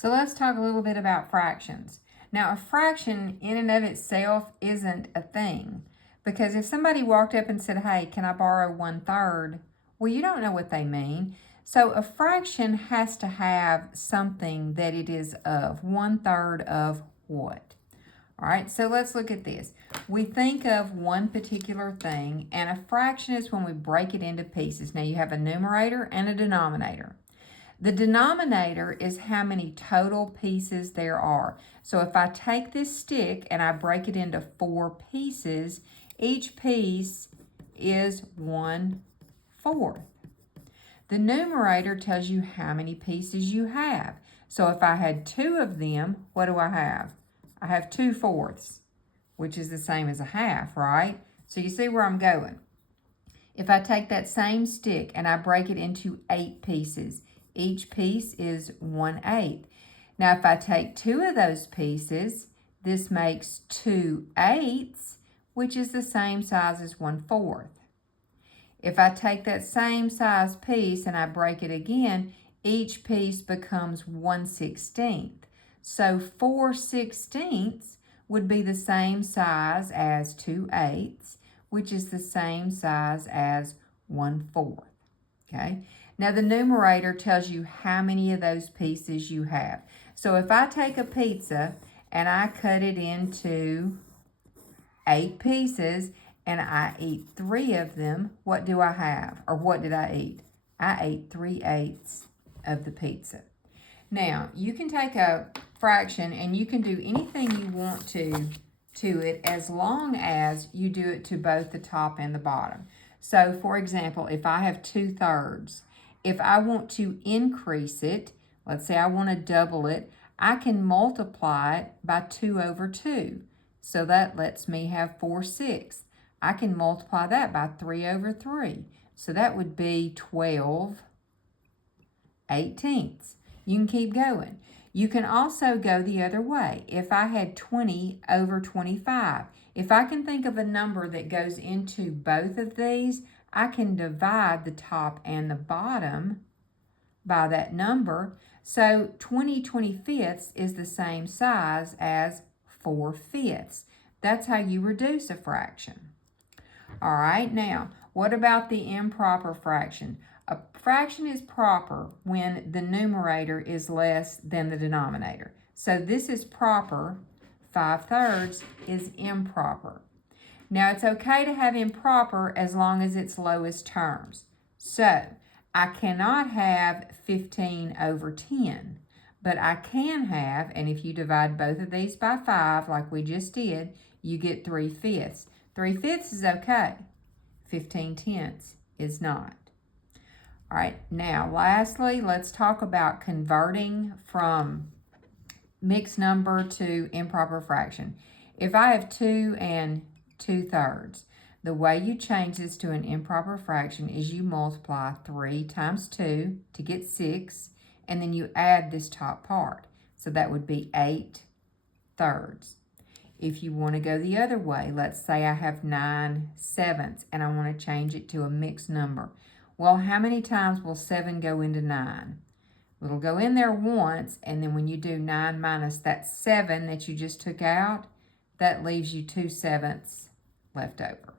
So let's talk a little bit about fractions. Now, a fraction in and of itself isn't a thing, because if somebody walked up and said, hey, can I borrow 1/3? Well, you don't know what they mean. So a fraction has to have something that it is of. 1/3 of what? All right, so let's look at this. We think of one particular thing, and a fraction is when we break it into pieces. Now, you have a numerator and a denominator. The denominator is how many total pieces there are. So if I take this stick and I break it into 4 pieces, each piece is 1/4. The numerator tells you how many pieces you have. So if I had 2 of them, what do I have? I have 2/4, which is the same as a half, right? So you see where I'm going. If I take that same stick and I break it into 8 pieces, each piece is 1/8. Now, if I take 2 of those pieces, this makes 2/8, which is the same size as 1/4. If I take that same size piece and I break it again, each piece becomes 1/16. So 4/16 would be the same size as 2/8, which is the same size as 1/4. Okay? Now the numerator tells you how many of those pieces you have. So if I take a pizza and I cut it into 8 pieces and I eat 3 of them, what do I have? Or what did I eat? I ate 3/8 of the pizza. Now, you can take a fraction and you can do anything you want to it as long as you do it to both the top and the bottom. So, for example, if I have 2/3, if I want to increase it, let's say I want to double it, I can multiply it by 2/2. So that lets me have 4/6. I can multiply that by 3/3. So that would be 12/18. You can keep going. You can also go the other way. If I had 20/25, if I can think of a number that goes into both of these, I can divide the top and the bottom by that number. So 20/25 is the same size as 4/5. That's how you reduce a fraction. All right, now, what about the improper fraction? A fraction is proper when the numerator is less than the denominator. So this is proper. 5/3 is improper. Now, it's okay to have improper as long as it's lowest terms. So, I cannot have 15/10, but I can have, and if you divide both of these by 5, like we just did, you get 3/5. 3/5 is okay. 15/10 is not. All right, now lastly, let's talk about converting from mixed number to improper fraction. If I have 2 and 2/3, the way you change this to an improper fraction is you multiply 3 times 2 to get 6, and then you add this top part. So that would be 8/3. If you want to go the other way, let's say I have 9/7 and I want to change it to a mixed number. Well, how many times will 7 go into 9? It'll go in there once, and then when you do 9 minus that 7 that you just took out, that leaves you 2/7 left over.